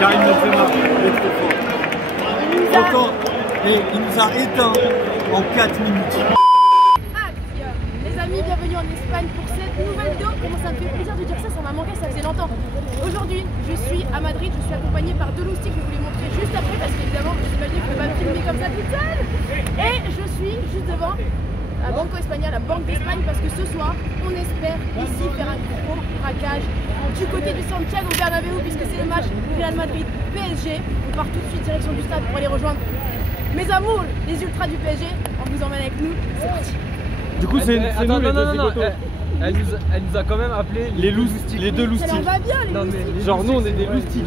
Karim Benzema, il est trop fort. Autant, et il nous a éteint en 4 minutes. Les amis, bienvenue en Espagne pour cette nouvelle vidéo. Comment ça me fait plaisir de dire ça, ça m'a manqué, ça faisait longtemps. Aujourd'hui, je suis à Madrid, je suis accompagnée par deux loustiques, je vais vous les montrer juste après parce qu'évidemment, vous imaginez que je ne peux pas me filmer comme ça toute seule. Et je suis juste devant la Banco España, la Banque d'Espagne, parce que ce soir, on espère ici faire un gros braquage du côté du Santiago Bernabéu puisque c'est le match Real Madrid PSG. On part tout de suite direction du stade pour aller rejoindre mes amours, les ultras du PSG. On vous emmène avec nous, c'est parti. Du coup, c'est nous les deux zigotos. Elle nous a quand même appelé les loustiques, les deux loustiques. Ça leur va bien les loustiques. Genre nous on est des loustiques.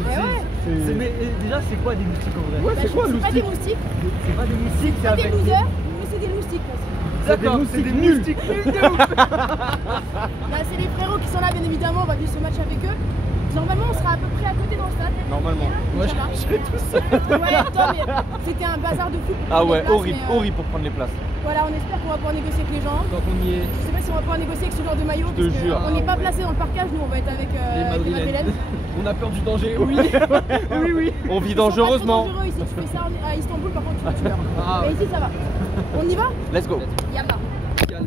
Mais déjà c'est quoi des loustiques en vrai? Ouais, c'est quoi C'est pas des loustiques? moustiques, C'est pas des moustiques, c'est pas des losers, mais c'est des loustiques aussi. D'accord, c'est des moustiques nuls de ouf. Là, c'est les frérots qui sont là, bien évidemment, on va vivre ce match avec eux. Normalement, on sera à peu près à côté dans le stade. Normalement. Moi je serais tout seul. Ouais, attends, mais c'était un bazar de foot. Ah ouais, places, horrible, mais, horrible pour prendre les places. Voilà, on espère qu'on va pouvoir négocier avec les gens. Donc on y est. Je sais pas si on va pouvoir négocier avec ce genre de maillot. Je te parce que jure. on n'est pas placé dans le parcage, nous on va être avec Les les Madrilènes. On a peur du danger, oui. Oui, oui. On vit Ils sont pas dangereusement. trop dangereux ici, tu fais ça à Istanbul, par contre tu meurs. Ah, Mais ici ça va. On y va? Let's go. Yalla. Calme.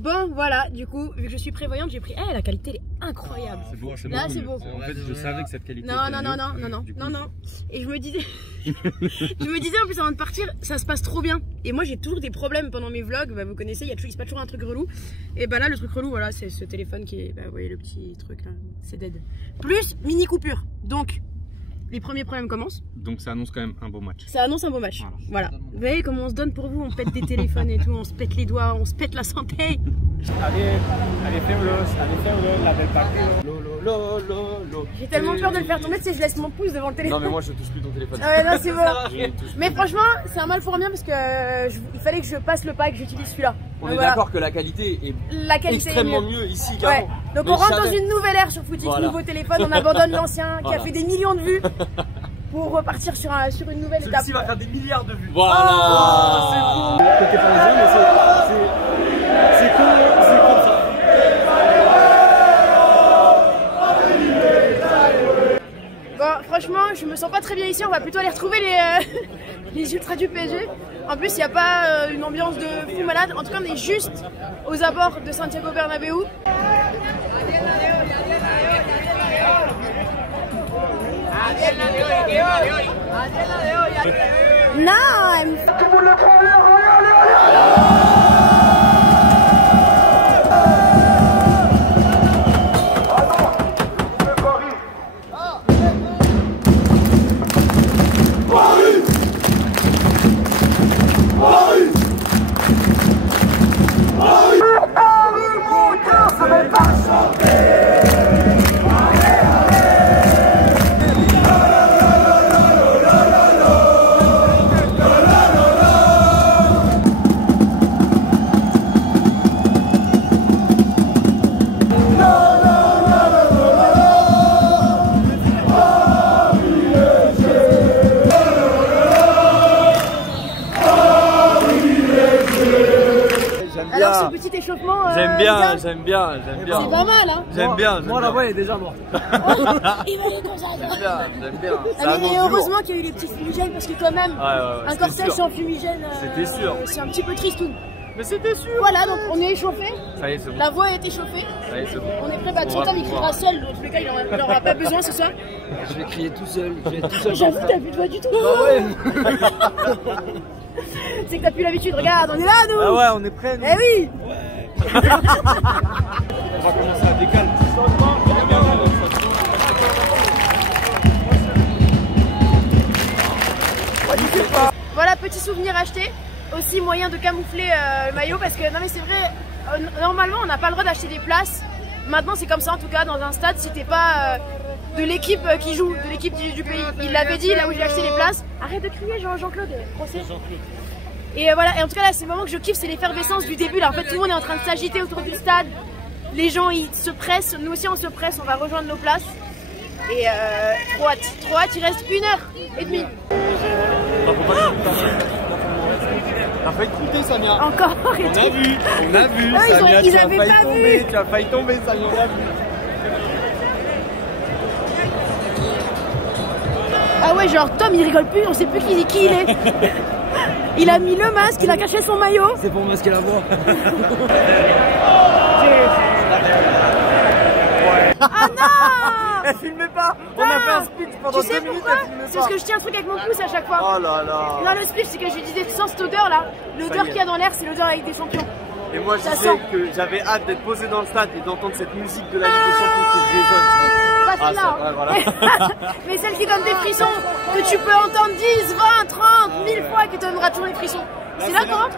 Bon, voilà, du coup, vu que je suis prévoyante, j'ai pris. Eh, la qualité elle est incroyable. C'est beau, c'est Là, c'est beau. En fait, je savais que cette qualité. Non, non, non, non, non, non, non, non. Et je me disais, je me disais en plus avant de partir, ça se passe trop bien. Et moi, j'ai toujours des problèmes pendant mes vlogs. Bah, vous connaissez, il se passe toujours un truc relou. Et bah là, le truc relou, voilà, c'est ce téléphone qui est, bah, vous voyez le petit truc là, c'est dead. Plus mini coupure. Donc, les premiers problèmes commencent. Donc ça annonce quand même un beau match. Ça annonce un beau match. Voilà. Vous voyez comment on se donne pour vous, on pète des téléphones et tout, on se pète les doigts, on se pète la santé. Allez, feulos, la belle partie. J'ai tellement peur de le faire tomber, tu sais, je laisse mon pouce devant le téléphone. Non mais moi je touche plus ton téléphone. Ah ouais, non, c'est bon. Je ne touche plus. Mais franchement, c'est un mal pour un bien parce que il fallait que je passe le pas et que j'utilise celui-là. On Donc est voilà. d'accord que la qualité est La qualité extrêmement est mieux ici Ouais. qu'avant. Donc Mais on rentre jamais. dans une nouvelle ère sur Footix, Voilà. nouveau téléphone, on abandonne l'ancien qui a Voilà. fait des millions de vues pour repartir sur une nouvelle étape. Celui-ci va faire des milliards de vues. Voilà. C'est beau. Côté parisien, mais c'est comme ça. Bon, franchement, je me sens pas très bien ici, on va plutôt aller retrouver les ultras du PSG. En plus, il n'y a pas une ambiance de fou malade. En tout cas, on est juste aux abords de Santiago Bernabéu. Non, alors ce petit échauffement. J'aime bien, Isa, j'aime bien, j'aime bien. c'est pas mal, hein. J'aime bien. Moi là-bas, elle est déjà morte. Il va aller comme ça. J'aime bien. Ah, mais heureusement qu'il y a eu les petits fumigènes parce que quand même, un c'était cortège sûr. sans fumigène, C'était sûr. c'est un petit peu tristoun. Mais c'était sûr. Voilà, donc on est échauffé, Ça y est, c'est bon. la voix est échauffée, Ça y est, c'est bon. on est prêt, bah On va Trintam il criera pouvoir. seul, dans tous les cas il n'aura pas besoin ce soir. Je vais crier tout seul. Je vais être tout seul. J'avoue, t'as plus de voix du tout. C'est que t'as plus l'habitude, regarde, on est là nous. Ah ouais, on est prêts nous. Eh oui. On va commencer à décaler. Voilà, petit souvenir acheté. Aussi moyen de camoufler le maillot parce que non mais c'est vrai, normalement on n'a pas le droit d'acheter des places. Maintenant c'est comme ça en tout cas dans un stade si t'es pas de l'équipe qui joue, de l'équipe du pays. Il l'avait dit là où j'ai acheté les places. Arrête de crier Jean-Claude, procès. Et voilà, et en tout cas là c'est le moment que je kiffe, c'est l'effervescence du début là. En fait tout le monde est en train de s'agiter autour du stade. Les gens ils se pressent, nous aussi on se presse, on va rejoindre nos places. Et trop hâte, il reste 1h30. T'as failli te coûter, Samia. Encore. On a vu, Ah, Samia, ils tu as avaient failli pas tomber, vu. tu as failli tomber, Samia, on a vu. Ah ouais, genre Tom il rigole plus, on sait plus qui il est. Il a mis le masque, il a caché son maillot. C'est pour masquer la voix. Ah non! Elle filmait pas. On a fait un speech pendant 2 minutes. Pourquoi? C'est parce que je tiens un truc avec mon pouce à chaque fois. Oh là là. Non, le speech c'est que je disais tu sens cette odeur là. L'odeur qu'il y a dans l'air c'est l'odeur avec des champions. Et moi je Ça disais sent. que j'avais hâte d'être posé dans le stade et d'entendre cette musique de la Ligue des Champions qui résonne. Pas celle-là, ça, hein. voilà. Mais celle qui donne des frissons, que tu peux entendre 10, 20, 30, 1000 fois, qui te donnera toujours les frissons. C'est là comment?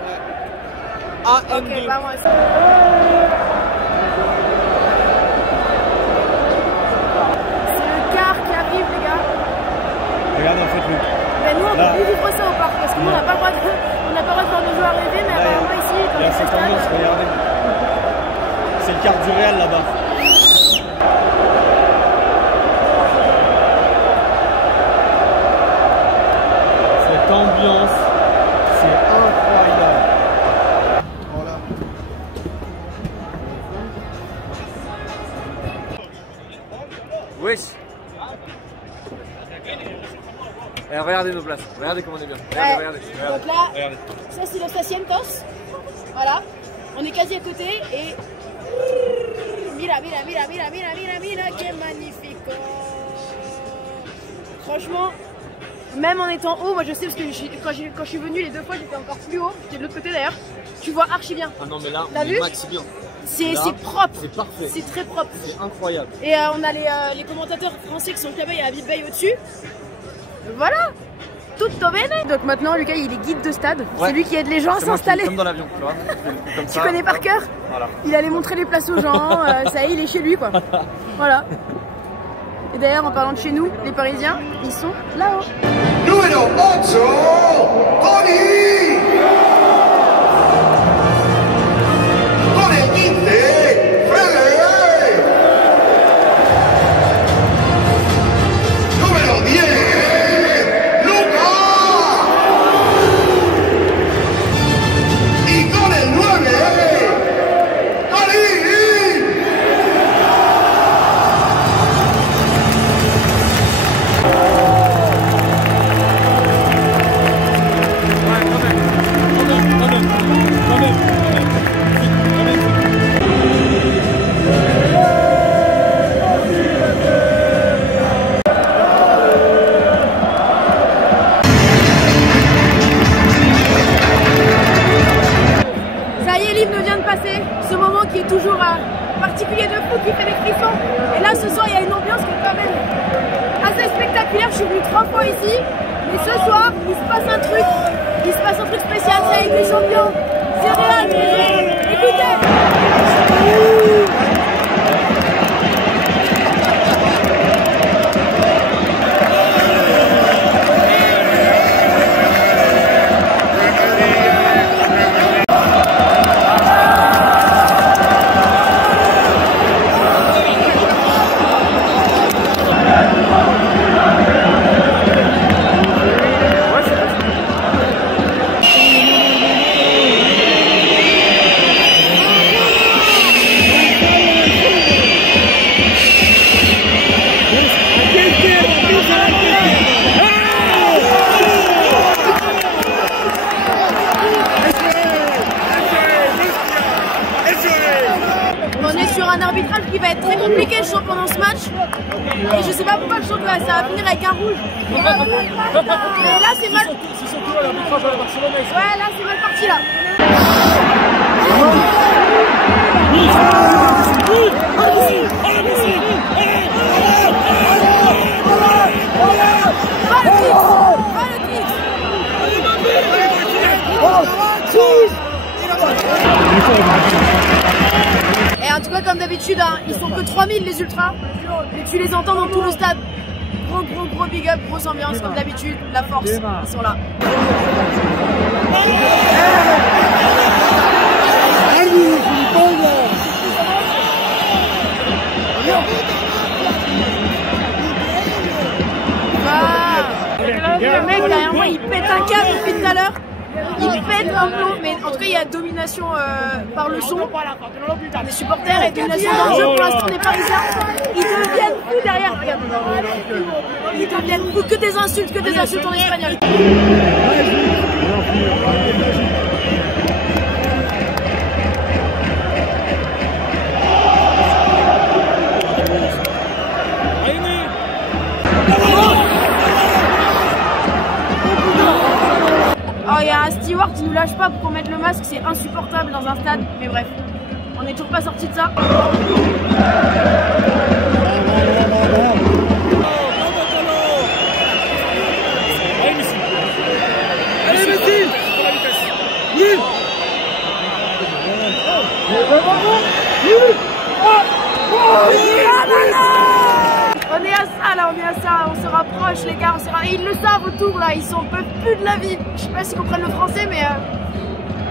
A, N, Ok, 2. bah moi c'est... C'est le quart qui arrive les gars. Regarde en fait le. Ben nous on peut plus vivre ça au parc parce que nous on n'a pas le droit de faire nos joueurs rêver, mais apparemment ici dans Il y a les cette ambiance, stades... regardez. C'est le quart du Real là-bas. Cette ambiance, c'est incroyable. Voilà. Wesh. Eh, regardez nos places, regardez comment on est bien. Regardez, Ouais. regardez, Donc là, regardez. ça c'est Los Asientos. Voilà, on est quasi à côté et... Mira, mira, mira, mira, mira, mira, mira, que magnifico. Franchement, même en étant haut, moi je sais parce que quand je suis venue les 2 fois j'étais encore plus haut, j'étais de l'autre côté d'ailleurs, tu vois archi bien. Ah non mais là, T'as on vu est maxi bien. C'est Là, propre, C'est parfait. c'est très propre. C'est incroyable. Et on a les commentateurs français qui sont là-bas, il y a Habib Bey au-dessus. Voilà, tutto bene. Donc maintenant Lucas il est guide de stade, Ouais. c'est lui qui aide les gens à C'est moi qui- s'installer. Comme dans l'avion, tu vois. Comme Tu ça. connais par cœur? Voilà. Il allait montrer les places aux gens, ça y est, il est chez lui quoi. Voilà. Et d'ailleurs, en parlant de chez nous, les Parisiens, ils sont là-haut. Número 8, Tony. Con el 15, Fede. Número 10, Luca. Y con el 9, Tony. Ça y est, l'hymne vient de passer. Ce moment qui est toujours particulier de fou, qui fait des frissons. Et là, ce soir, il y a une ambiance qui est quand même assez spectaculaire. Je suis venue 3 fois ici. Mais ce soir, il se passe un truc. Il se passe un truc spécial. C'est avec les champions. C'est réel. Écoutez. On est sur un arbitrage qui va être très compliqué, je sens, pendant ce match. Et je sais pas pourquoi je sens que ça va finir avec un rouge. Et là, c'est mal. C'est surtout l'arbitrage à la Barcelonaise. Ouais, là, c'est mal parti là. Pas le titre. Pas le titre. Et en tout cas, comme d'habitude, hein, ils sont que 3000 les ultras. Mais tu les entends dans tout le stade. Gros big up, grosse ambiance comme d'habitude. La force, ils sont là. Le mec derrière moi il pète un câble depuis tout à l'heure. Il pète un plomb. Mais en tout cas il y a domination par le son des supporters et domination dans le jeu pour l'instant des Parisiens. Ils deviennent fous derrière. Regarde. Ils deviennent fous, que des insultes en espagnol. Oh, il y a un steward qui nous lâche pas pour qu'on mette le masque, c'est insupportable dans un stade, mais bref, on n'est toujours pas sorti de ça. Allez, Messi! Oui! On est à ça là, on est à ça, on se rapproche les gars, et ils le savent autour là, ils en peuvent plus de la vie. Je sais pas s'ils comprennent le français mais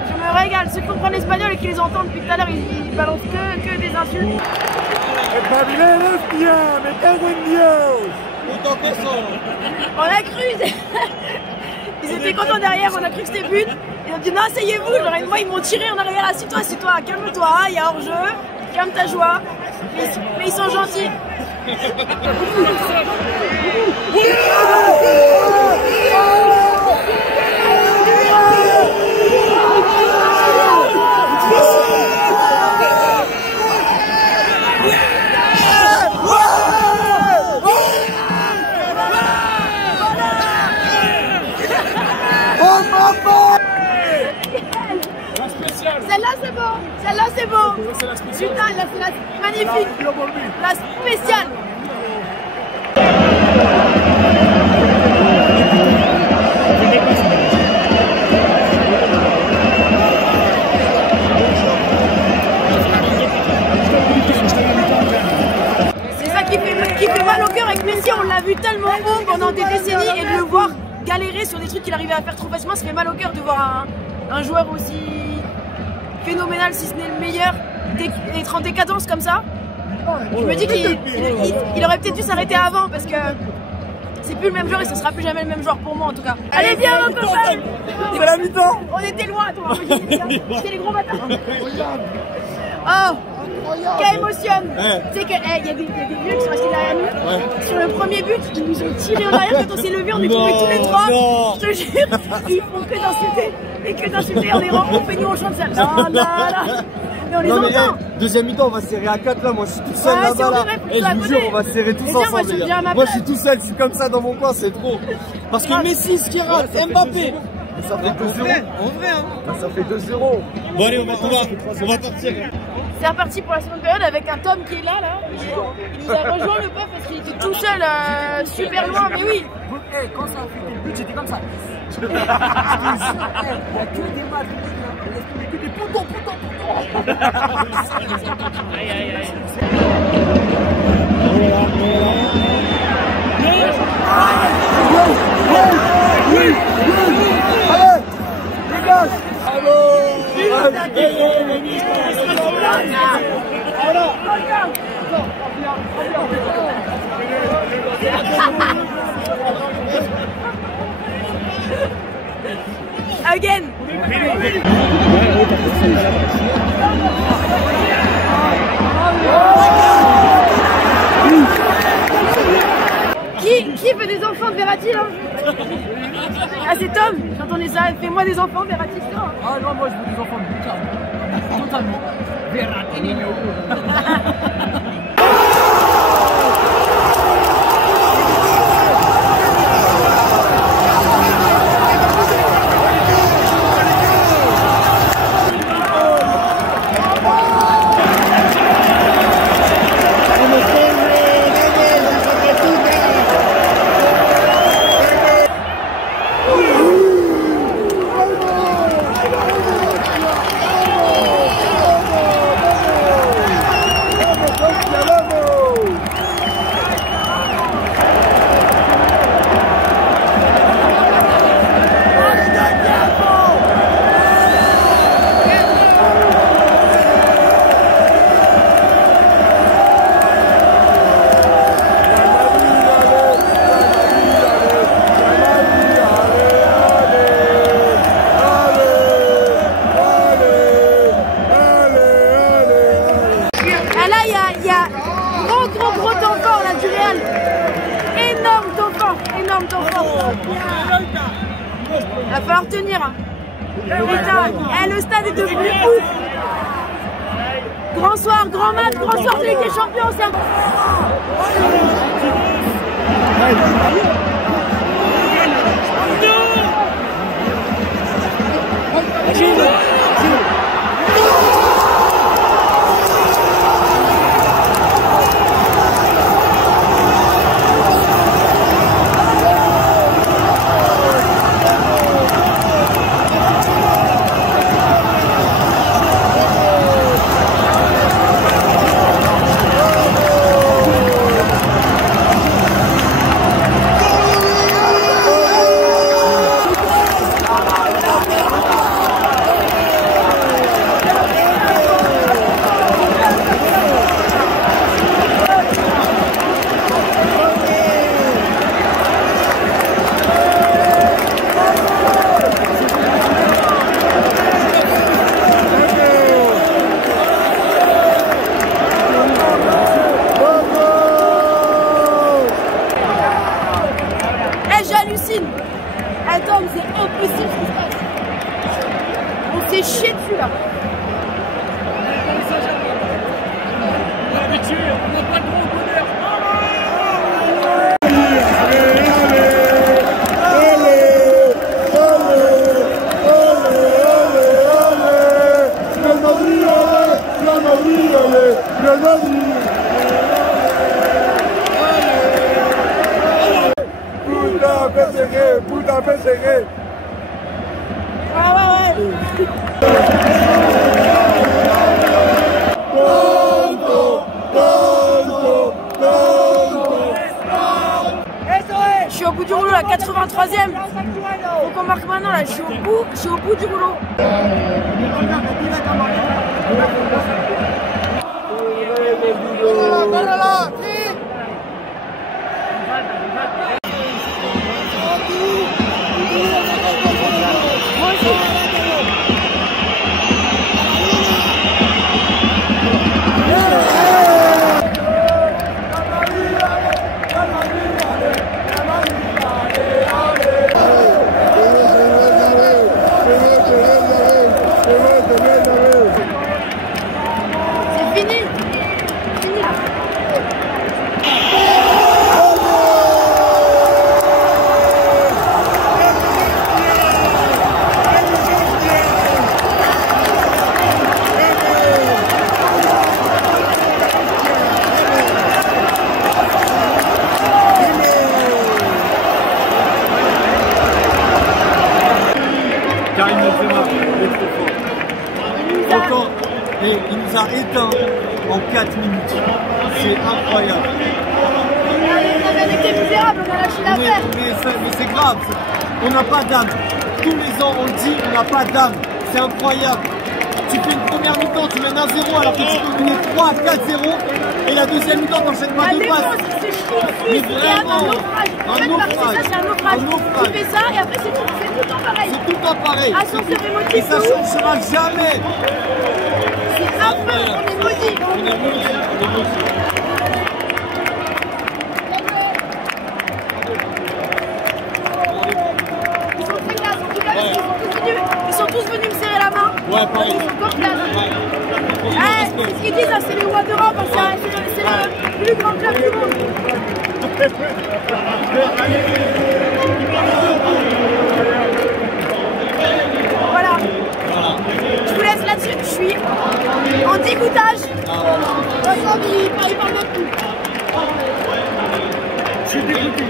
je me régale. Ceux qui comprennent l'espagnol et qui les entendent depuis tout à l'heure, ils balancent que des insultes. On a cru, ils étaient contents derrière, on a cru que c'était but. Ils ont dit non, asseyez-vous, genre, et moi ils m'ont tiré en arrière, assieds-toi, calme-toi, il y a hors-jeu, calme ta joie. Mais ils sont gentils. Celle-là c'est bon, celle-là c'est bon. Putain, là c'est la magnifique, la spéciale. C'est ça qui fait mal au cœur avec Messi, on l'a vu tellement haut pendant des décennies et de le voir galérer sur des trucs qu'il arrivait à faire trop facilement, ça fait mal au cœur de voir un joueur aussi phénoménal, si ce n'est le meilleur, être en décadence comme ça. Je me dis qu'il aurait peut-être dû s'arrêter avant parce que c'est plus le même joueur et ce sera plus jamais le même joueur pour moi en tout cas. Allez viens mon copain. C'est la mi-temps. On était loin toi, c'est les gros bâtards. Oh, quelle émotion. Tu sais qu'il y a des vieux qui sont restés derrière nous. Sur le premier but, ils nous ont tiré en arrière quand on s'est levé, on est tombés tous les trois. Je te jure, ils font que d'insulter. Et que d'insulter, on fait nous on chante ça. Là, là, là. Mais on les entend. Deuxième mi-temps, on va se serrer à 4 là. Moi je suis tout seul là-bas là. Et je vous jure, on va se serrer tous ensemble. Moi je suis tout seul, je suis comme ça dans mon coin, c'est trop. Parce que Messi, ce qui rate, Mbappé. Ça fait 2-0. En vrai, hein. Ça fait 2-0. Bon allez, on va partir. C'est reparti pour la seconde période avec un Tom qui est là. Il nous a rejoint le pauvre parce qu'il était tout seul, super loin, mais oui. Quand ça a fait des buts, j'étais comme ça. Il n'y a que des matchs, il n'y a que des poutons. Aïe, aïe, aïe. Allez, dégage. Again. Qui veut des enfants de Verratti là? Ah c'est Tom, j'entendais ça, fais-moi des enfants Verratti ça. Ah non, moi je veux des enfants de Lucas. Totalement. Verratti, Nino. ferme ton fort. Il va falloir tenir. Putain, le stade est devenu ouf. Grand soir, grand match, grand soir de Ligue des Champions, c'est un... J'hallucine. Attends, mais c'est impossible ce qui se passe. On s'est chié dessus là. On n'a pas le droit au bonheur. Puta PSG. Ah ouais. Je suis au bout du rouleau, la 83e. Faut qu'on marque maintenant là, je suis au bout du rouleau. C'est fini. Karim Benzema, il est trop fort. Encore, et il nous a éteint en 4 minutes. C'est incroyable. On était misérables, on a lâché l'affaire. Mais c'est grave. On n'a pas d'âme. Tous les ans, on le dit, on n'a pas d'âme. C'est incroyable. Tu fais une première mi-temps, tu mènes 1-0 alors que tu peux mener 3 à 4-0. Et la deuxième mi-temps, t'enchaînes pas deux passes. Mais vraiment, un naufrage. C'est un naufrage. Tu fais ça et après c'est tout le temps pareil. C'est tout le temps pareil. Ascenseur émotif. Et ça changera jamais. C'est affreux, on est maudits. On est maudits. Ils sont très classe, en tout cas, ils sont tous venus me serrer la main. Ouais, pareil. Ils sont top classe. C'est ce qu'ils disent, c'est les rois d'Europe, c'est le plus grand club du monde. Voilà. Je vous laisse là-dessus, je suis en dégoûtage. Il parle même plus. Je suis dégoûté.